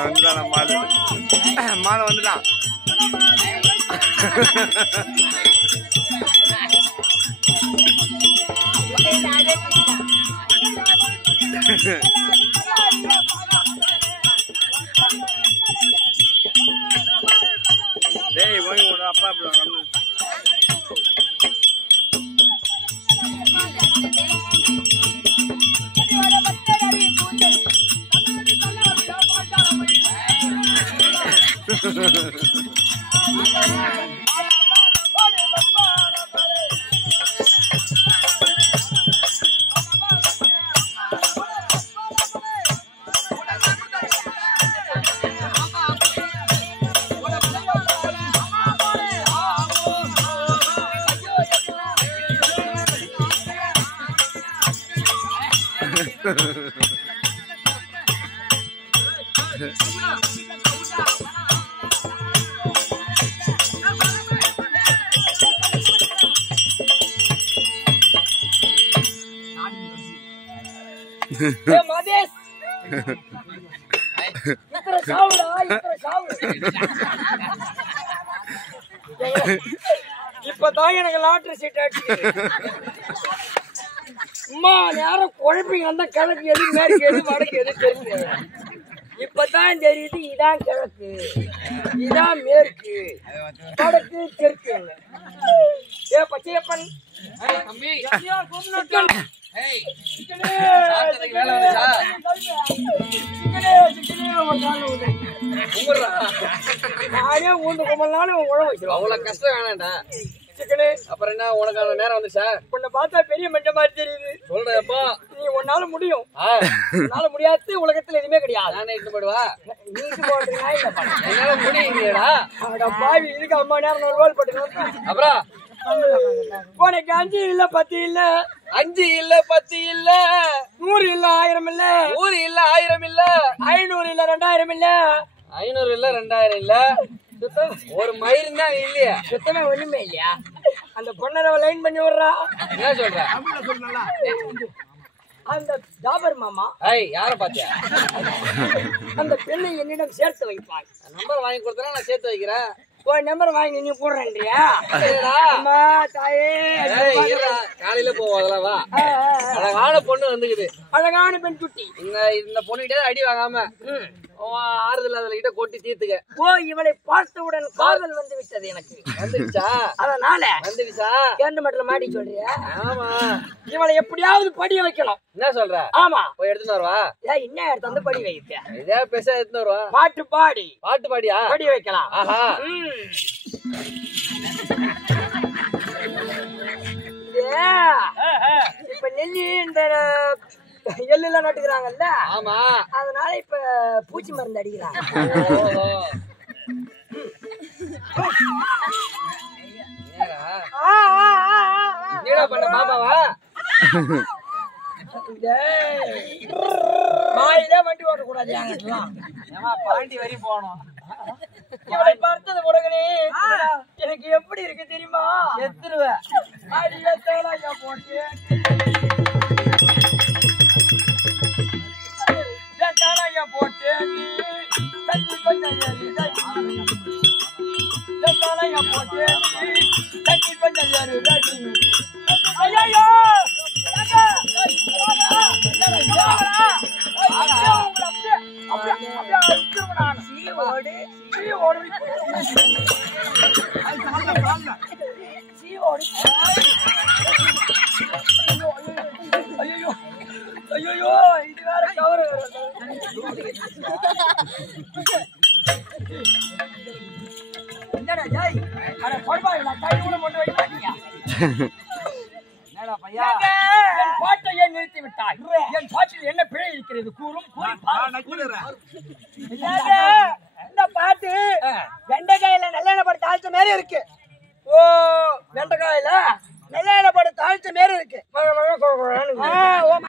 வந்துட்டான் மாலை வந்துட்டான். டேய் வாங்கி போடு அப்பா அப்படி இப்பதான் எனக்கு லாட்டரி சீட் ஆச்சு. அம்மா நேரம் குழப்பீங்க அந்த கிழக்கு எது மேற்கு எது வடக்கு எது தெரியுது. இப்பதான் தெரியுது இதான் கிழக்கு இதான் மேற்கு வடக்கு தெற்கு. ஏ பச்சையப்பன் நானே ஊந்து கும்பல்னாலும் உழவு வச்சிருவோம். அவ்வளவு கஷ்டம் வேணாண்டா. சிக்கனு அப்புறம் என்ன உனக்கான நேரம் வந்துச்சா? உன்னை பார்த்தா பெரிய மெண்ட மாதிரி தெரியுது. சொல்றப்பா நீ உன்னால முடியும். உன்னால முடியாது உலகத்துல எதுவுமே கிடையாது. நானே இட்டு போடுவா. நீ போடுறீங்களா இல்லப்பா? என்னால முடியுங்கடா. பாவி இதுக்கு அம்மா நேரம் 100 ரூபாய் போட்டு அப்புறம் உனக்கு 5 இல்ல 10 இல்ல 5 இல்ல 10 இல்ல 100 இல்ல 1000 இல்ல 100 இல்ல 1000 இல்ல 500 இல்ல 2000 இல்ல 500 இல்ல 2000 இல்ல ஒரு மயிரும் தான் இல்லையா? சுத்தமா ஒண்ணுமே இல்லையா? அந்த பொண்ணரை லைன் பண்ணி விடுறா. என்ன சொல்ற? அந்த ஜாபர் மாமா யார பாத்தியா? அந்த பெண்ணை என்னிடம் சேர்த்து வைப்பாய். நம்பர் வாங்கி கொடுத்தா நான் சேர்த்து வைக்கிறேன். ஒரு நம்பர் வாங்கி நீ போடுறேன்றியா? அம்மா தாயே காலையில போவோம். அதெல்லாம் வா. அழகான பொண்ணு வந்துக்குது. அழகான பெண் குட்டி. இந்த பொண்ணுகிட்ட அடி வாங்காம ஆறுதல் அதுல கிட்ட கொட்டி தீர்த்துக்க. ஓ இவளை பார்த்தவுடன் காதல் வந்து விட்டது எனக்கு. வந்துருச்சா? அதனால வந்துருச்சா? கேண்டு மட்டும் மாடி சொல்றியா? ஆமா. இவளை எப்படியாவது படிய வைக்கணும். என்ன சொல்ற? ஆமா. போய் எடுத்துட்டு வருவா. என்ன எடுத்து வந்து படி வைக்க? இதே பேச எடுத்துட்டு வருவா. பாட்டு பாடி. பாட்டு பாடியா? படி வைக்கலாம். ஆஹா. இப்ப நெல்லி இந்த எள்ளுல நட்டுக்கிறாங்கல்ல, ஆமா. அதனால இப்ப பூச்சி மருந்து அடிக்கிறாங்க. என்னடா பண்ண பாப்பாவா? வாயிலே வண்டி ஓட்டக்கூடாது என்கிட்டலாம். பாண்டி வரையும் போனோம். இவளை பார்த்தது உடனே எனக்கு எப்படி இருக்கு தெரியுமா? எத்துருவேன். அடியே தேவையா போட்டு தேவையா போட்டு தண்ணி கொஞ்சம் தேவையா போட்டு தண்ணி கொஞ்சம் ஐயோ ஐயோ இது வேற கவரு என்னடா ஜாய் அட படுவா நான் கை கூட கொண்டு போய் பாத்தீங்க. என்னடா பையா? என் பாட்டை ஏன் நிறுத்தி விட்டாய்? என் பாட்டில் என்ன பிழை இருக்கிறது கூறும் இந்த பாட்டு வெண்டைக்காயில நல்லெண்ணெய் படுத்த ஆழ்த்த மாதிரி இருக்கு.